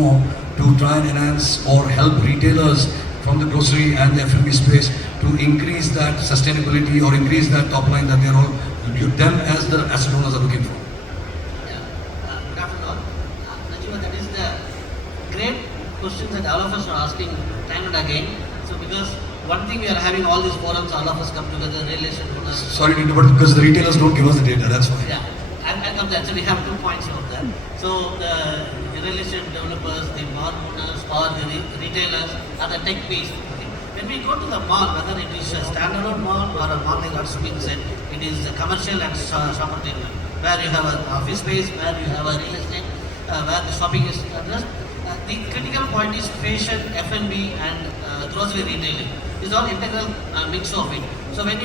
more to try and enhance or help retailers from the grocery and the F&B space to increase that sustainability or increase that top line that they are all, them as the asset owners are looking for? Good afternoon. Najiva, that is the great question that all of us are asking time and again. So because one thing we are having all these forums, all of us come together, relation owners. Sorry to interrupt, because the retailers don't give us the data, that's why. Yeah, I'll come there. So we have 2 points over there. So the real estate developers, the mall owners or the retailers are the tech piece. Okay. When we go to the mall, whether it is a standalone mall or a mall like Arshwin said, it is a commercial and shoppertainment, where you have an office space, where you have a real estate, where the shopping is addressed. The critical point is fashion, F&B and grocery retailing. It's all integral mix of it. So when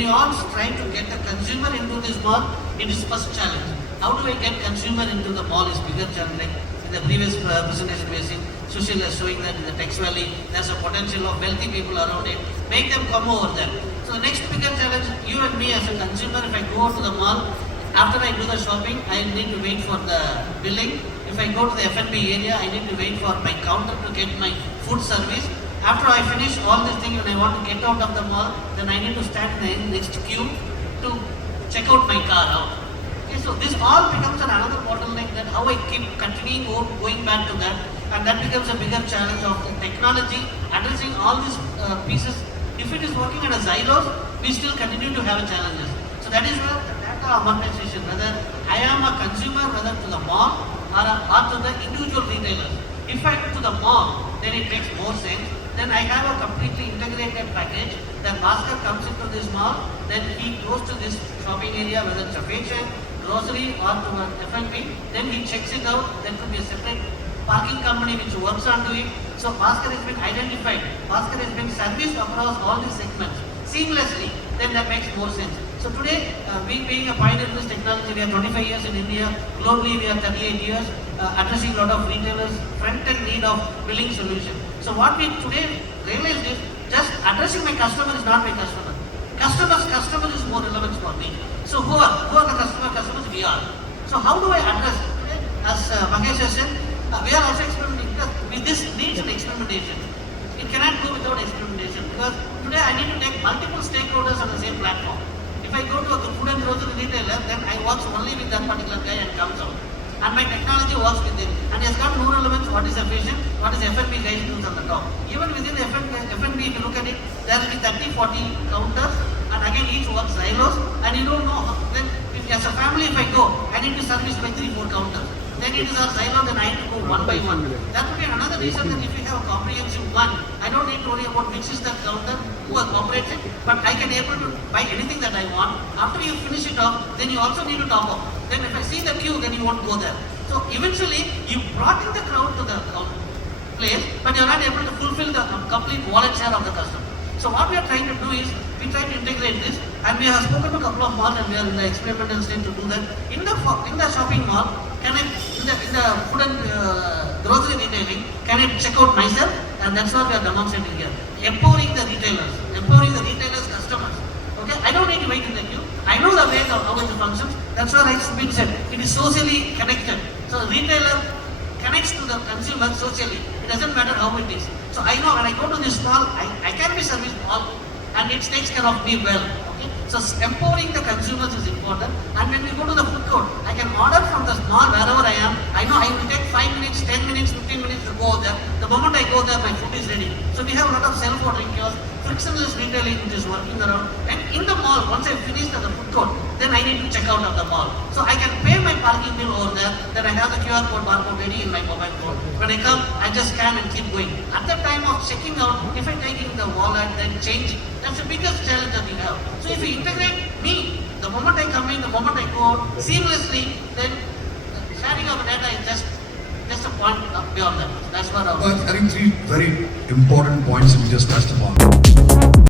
you all try to get the consumer into this mall, it is first challenge. How do I get consumer into the mall is bigger challenge. Like in the previous presentation we have seen, Sushil is showing that in the Tex Valley, there's a potential of wealthy people around it. Make them come over there. So the next bigger challenge, you and me as a consumer, if I go to the mall, after I do the shopping, I need to wait for the billing. If I go to the F&B area, I need to wait for my counter to get my food service. After I finish all these things and I want to get out of the mall, then I need to stand in the next queue to check out my car out. Okay, so this all becomes another bottleneck that how I keep continuing going back to that, and that becomes a bigger challenge of the technology addressing all these pieces. If it is working at a silos, we still continue to have challenges. So that is where the data harmonization, whether I am a consumer, whether to the mall or to the individual retailers. If I go to the mall, then it makes more sense. Then I have a completely integrated package. Then Bhaskar comes into this mall, then he goes to this shopping area, whether it's a fashion, grocery or to an F&B, then he checks it out. There could be a separate parking company which works onto it. So Bhaskar has been identified. Bhaskar has been serviced across all these segments seamlessly. Then that makes more sense. So today, we being a pioneer in this technology, we are 25 years in India. Globally, we are 38 years, addressing a lot of retailers' front-end need of billing solution. So what we today realized is just addressing my customer is not my customer. Customer is more relevant for me. So who are the customers? We are. So how do I address? Today, as Mahesh has said, we are also experimenting because this needs an experimentation. It cannot go without experimentation because today I need to take multiple stakeholders on the same platform. If I go to a food and grocery retailer, then I work only with that particular guy and comes out. And my technology works with him. And he has got no relevance what is a fashion, what is F&B guy doing on the top. Even within the F&B, if you look at it, there will be 30, 40 counters, and again each works silos, and you don't know how, then if as a family if I go, I need to service by 3, 4 counters. Then it is our silo, then I need to go one by one. That would be another reason that if we have a comprehensive one, I don't need to worry about which is the counter, who operates it, but I can able to buy anything that I want. After you finish it off, then you also need to top up. Then if I see the queue, then you won't go there. So eventually, you brought in the crowd to the place, but you're not able to fulfill the complete wallet share of the customer. So what we are trying to do is, we try to integrate this, and we have spoken to a couple of malls, and we are in the experimental stage to do that. In the shopping mall, can I, in the food and grocery retailing, can I check out myself? And that's what we are demonstrating here. Empowering the retailers, customers. Okay, I don't need to wait in the queue. I know the way how it functions. That's why it's been said. It is socially connected. So the retailer connects to the consumer socially. It doesn't matter how it is. So I know when I go to this mall, I can be serviced all, and it takes care of me well. Okay? So empowering the consumers is important. And when we go to the food court, I can order from the mall wherever I am. I know I will take 5 minutes, 10 minutes, 15 minutes to go there. The moment I go there, my food is ready. So we have a lot of self-ordering kiosks, frictionless retailing which is working around. And in the mall, once I finish at the food court, then I need to check out of the mall. So I can pay my parking bill over there. Then I have the QR code barcode ready in my mobile phone. When I come, I just scan and keep going. At the time of checking out, if I take in the wallet, then change, that's the biggest challenge that we have. So if we integrate me, the moment I come in, the moment I go out, seamlessly, then the sharing of data is just a point beyond that. That's what I think 3 very important points we just touched upon.